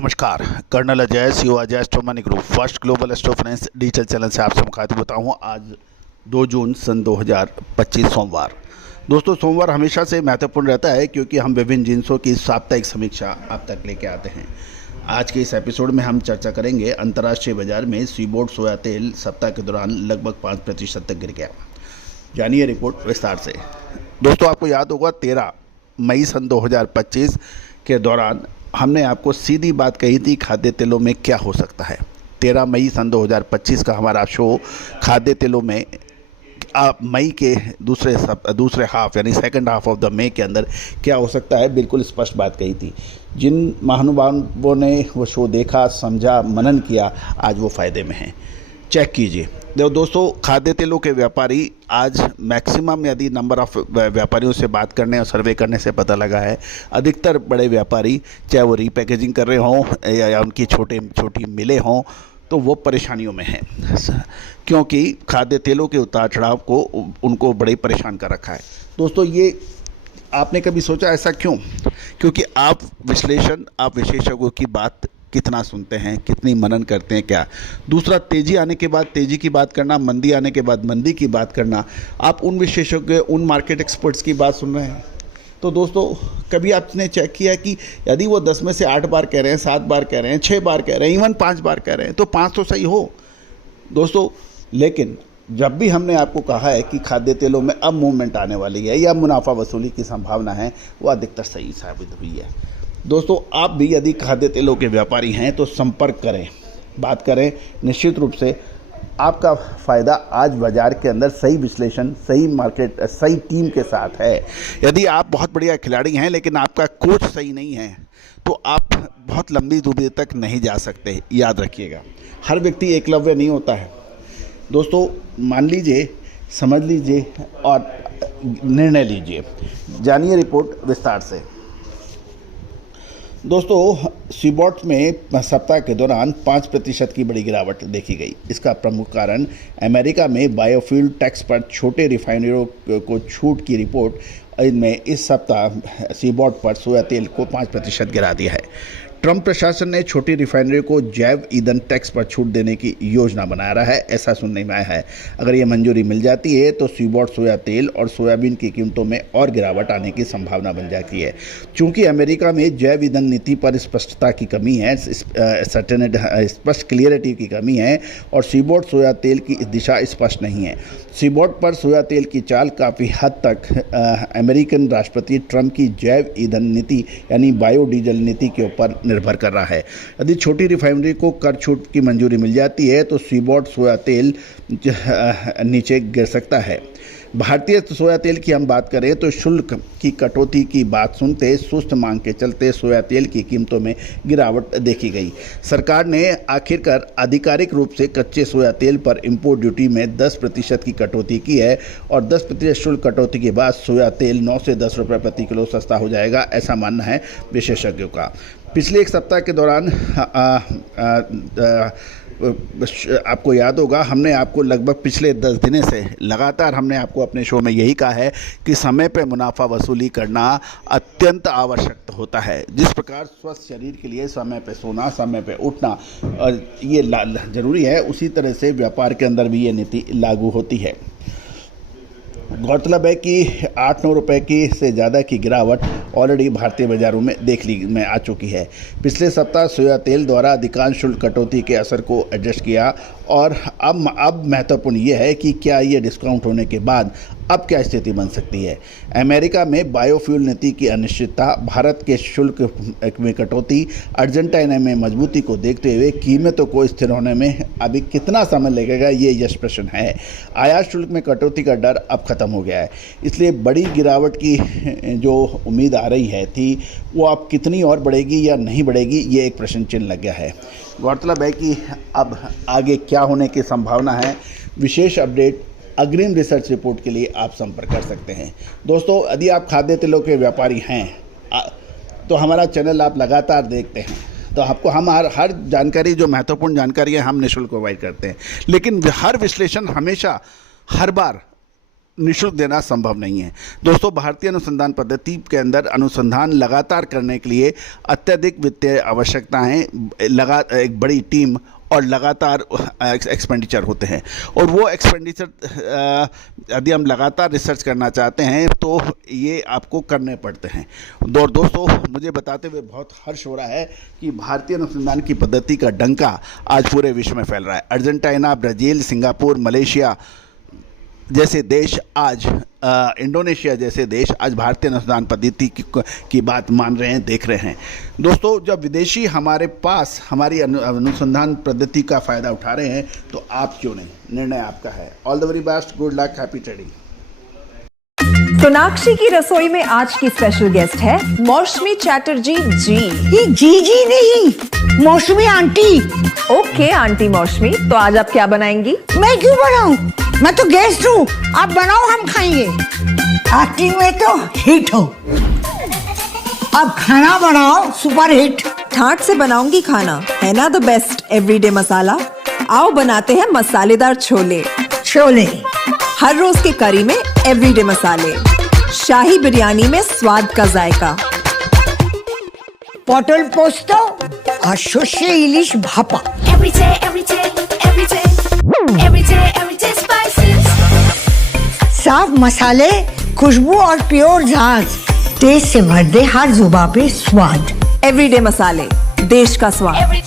नमस्कार, colonel Ajay CO Ajay astro money group first global astro finance digital channel से आपसे मुखातिब होता हूँ। आज 2 जून सन 2025 सोमवार। दोस्तों, सोमवार हमेशा से महत्वपूर्ण रहता है क्योंकि हम विभिन्न जिन्सों की साप्ताहिक समीक्षा आप तक लेके आते हैं। आज के इस एपिसोड में हम चर्चा करेंगे अंतर्राष्ट्रीय बाजार में सीबोर्ड सोया तेल सप्ताह के दौरान लगभग 5% तक गिर गया। जानिए रिपोर्ट विस्तार से। दोस्तों, आपको याद होगा 13 मई सन 2025 के दौरान हमने आपको सीधी बात कही थी खाद्य तेलों में क्या हो सकता है। 13 मई सन 2025 का हमारा शो खाद्य तेलों में मई के दूसरे हाफ यानी second half of the May के अंदर क्या हो सकता है, बिल्कुल स्पष्ट बात कही थी। जिन महानुभावों ने वो शो देखा, समझा, मनन किया, आज वो फ़ायदे में हैं। चेक कीजिए। दोस्तों, खाद्य तेलों के व्यापारी आज मैक्सिमम यदि नंबर ऑफ व्यापारियों से बात करने और सर्वे करने से पता लगा है, अधिकतर बड़े व्यापारी चाहे वो रीपैकेजिंग कर रहे हों या उनकी छोटी मिलें हों, तो वो परेशानियों में हैं क्योंकि खाद्य तेलों के उतार चढ़ाव को उनको बड़े परेशान कर रखा है। दोस्तों, ये आपने कभी सोचा ऐसा क्यों? क्योंकि आप विशेषज्ञों की बात कितना सुनते हैं, कितनी मनन करते हैं, क्या? दूसरा, तेज़ी आने के बाद तेज़ी की बात करना, मंदी आने के बाद मंदी की बात करना। आप उन विशेषज्ञ, उन मार्केट एक्सपर्ट्स की बात सुन रहे हैं। तो दोस्तों, कभी आपने चेक किया कि यदि वो 10 में से 8 बार कह रहे हैं, 7 बार कह रहे हैं, 6 बार कह रहे हैं, इवन 5 बार कह रहे हैं, तो 5 तो सही हो दोस्तों। लेकिन जब भी हमने आपको कहा है कि खाद्य तेलों में अब मूवमेंट आने वाली है या मुनाफा वसूली की संभावना है, वो अधिकतर सही साबित हुई है। दोस्तों, आप भी यदि खाद्य तेलों के व्यापारी हैं तो संपर्क करें, बात करें। निश्चित रूप से आपका फ़ायदा आज बाज़ार के अंदर सही विश्लेषण, सही मार्केट, सही टीम के साथ है। यदि आप बहुत बढ़िया खिलाड़ी हैं लेकिन आपका कोच सही नहीं है तो आप बहुत लंबी दूरी तक नहीं जा सकते। याद रखिएगा, हर व्यक्ति एकलव्य नहीं होता है। दोस्तों, मान लीजिए, समझ लीजिए और निर्णय लीजिए। जानिए रिपोर्ट विस्तार से। दोस्तों, सीबोर्ड में सप्ताह के दौरान 5% की बड़ी गिरावट देखी गई। इसका प्रमुख कारण अमेरिका में बायोफ्यूल टैक्स पर छोटे रिफाइनरियों को छूट की रिपोर्ट इनमें इस सप्ताह सीबोर्ड पर सोया तेल को 5% गिरा दिया है। ट्रंप प्रशासन ने छोटी रिफाइनरी को जैव ईंधन टैक्स पर छूट देने की योजना बना रहा है, ऐसा सुनने में आया है। अगर ये मंजूरी मिल जाती है तो सीबोर्ड सोया तेल और सोयाबीन की कीमतों में और गिरावट आने की संभावना बन जाती है। चूंकि अमेरिका में जैव ईंधन नीति पर स्पष्टता की कमी है, स्पष्ट क्लियरिटी की कमी है और सीबोर्ड सोया तेल की दिशा स्पष्ट नहीं है। सीबोर्ड पर सोया तेल की चाल काफ़ी हद तक अमेरिकन राष्ट्रपति ट्रंप की जैव ईंधन नीति यानी बायोडीजल नीति के ऊपर निर्भर कर रहा है। यदि छोटी रिफाइनरी को कर छूट की मंजूरी मिल जाती है तो सीबोर्ड सोया तेल नीचे गिर सकता है। भारतीय सोया तेल की हम बात करें तो शुल्क की कटौती की बात सुनते सुस्त मांग के चलते सोया तेल की कीमतों में गिरावट देखी गई। सरकार ने आखिरकार आधिकारिक रूप से कच्चे सोया तेल पर इंपोर्ट ड्यूटी में 10% की कटौती की है और 10% शुल्क कटौती के बाद सोया तेल 9 से 10 रुपये प्रति किलो सस्ता हो जाएगा, ऐसा मानना है विशेषज्ञों का। पिछले एक सप्ताह के दौरान आपको याद होगा, हमने आपको लगभग पिछले 10 दिनों से लगातार हमने आपको अपने शो में यही कहा है कि समय पे मुनाफा वसूली करना अत्यंत आवश्यक होता है। जिस प्रकार स्वस्थ शरीर के लिए समय पे सोना, समय पे उठना ये ज़रूरी है, उसी तरह से व्यापार के अंदर भी ये नीति लागू होती है। गौरतलब है कि 8-9 रुपये की से ज़्यादा की गिरावट ऑलरेडी भारतीय बाज़ारों में आ चुकी है। पिछले सप्ताह सोया तेल द्वारा अधिकांश शुल्क कटौती के असर को एडजस्ट किया और अब महत्वपूर्ण ये है कि क्या ये डिस्काउंट होने के बाद अब क्या स्थिति बन सकती है। अमेरिका में बायोफ्यूल नीति की अनिश्चितता, भारत के शुल्क में कटौती, अर्जेंटीना में मजबूती को देखते हुए कीमतों को स्थिर होने में अभी कितना समय लगेगा, ये यश प्रश्न है। आयात शुल्क में कटौती का डर अब खत्म हो गया है, इसलिए बड़ी गिरावट की जो उम्मीद आ रही है थी वो अब कितनी और बढ़ेगी या नहीं बढ़ेगी, ये एक प्रश्न चिन्ह लग गया है। गौरतलब है कि अब आगे क्या होने की संभावना है। विशेष अपडेट अग्रिम रिसर्च रिपोर्ट के लिए आप संपर्क कर सकते हैं। दोस्तों, यदि आप खाद्य तेलों के व्यापारी हैं तो हमारा चैनल आप लगातार देखते हैं, तो आपको हम हर जानकारी, जो महत्वपूर्ण जानकारी है, हम निःशुल्क प्रोवाइड करते हैं। लेकिन हर विश्लेषण हमेशा हर बार निःशुल्क देना संभव नहीं है। दोस्तों, भारतीय अनुसंधान पद्धति के अंदर अनुसंधान लगातार करने के लिए अत्यधिक वित्तीय आवश्यकताएं, एक बड़ी टीम और लगातार एक्सपेंडिचर होते हैं। और वो एक्सपेंडिचर यदि हम लगातार रिसर्च करना चाहते हैं तो ये आपको करने पड़ते हैं। दोस्तों, मुझे बताते हुए बहुत हर्ष हो रहा है कि भारतीय अनुसंधान की पद्धति का डंका आज पूरे विश्व में फैल रहा है। अर्जेंटीना, ब्राज़ील, सिंगापुर, मलेशिया जैसे देश आज, इंडोनेशिया जैसे देश आज भारतीय अनुसंधान पद्धति की बात मान रहे हैं, देख रहे हैं। दोस्तों, जब विदेशी हमारे पास हमारी अनुसंधान पद्धति का फ़ायदा उठा रहे हैं तो आप क्यों नहीं? निर्णय आपका है। All the very best, good luck, happy trading. Sonakshi की रसोई में आज की स्पेशल गेस्ट है मौसमी चैटर्जी जी। ये जी नहीं, मौसमी आंटी। ओके आंटी मौसमी, तो आज आप क्या बनाएंगी? मैं क्यों बनाऊं? मैं तो गेस्ट हूँ, आप बनाओ, हम खाएंगे। एक्टिंग में तो हिट हो, अब खाना बनाओ सुपर हिट। ठाट से बनाऊंगी खाना, है ना द बेस्ट एवरीडे मसाला। आओ बनाते हैं मसालेदार छोले। छोले हर रोज के करी में एवरीडे मसाले, शाही बिरयानी में स्वाद का जायका। पटल पोस्तो और सर्षे इलिश भापा। साफ मसाले, खुशबू और प्योर झाग, टेस्ट से भर दे हर जुबान पे स्वाद। एवरीडे मसाले, देश का स्वाद।